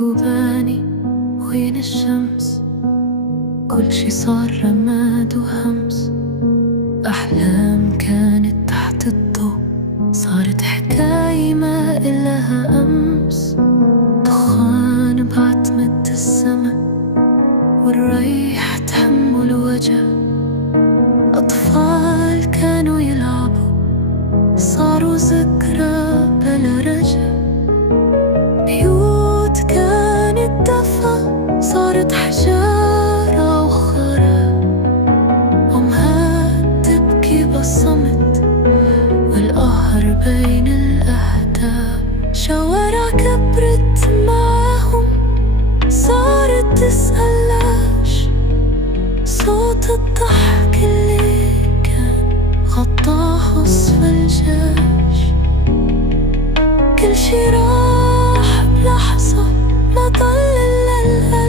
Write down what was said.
كوباني وين الشمس، كل شي صار رماد وهمس. أحلام كانت تحت الضوء صارت حكاية ما إلها أمس. دخان بعتمة السما والريح تحمل وجع. أطفال كانوا يلعبوا صاروا ذكرى بلا رجع. بيوت كانت دفا صارت حجارة وخرا. أمهات تبكي بالصمت والقهر بين الأهداف. شوارع كبرت معاهم صارت تسأل ليش. صوت الضحك اللي كان غطاه وصف الجيش. كل شي راح بلحظة ما ضل إلا الألم.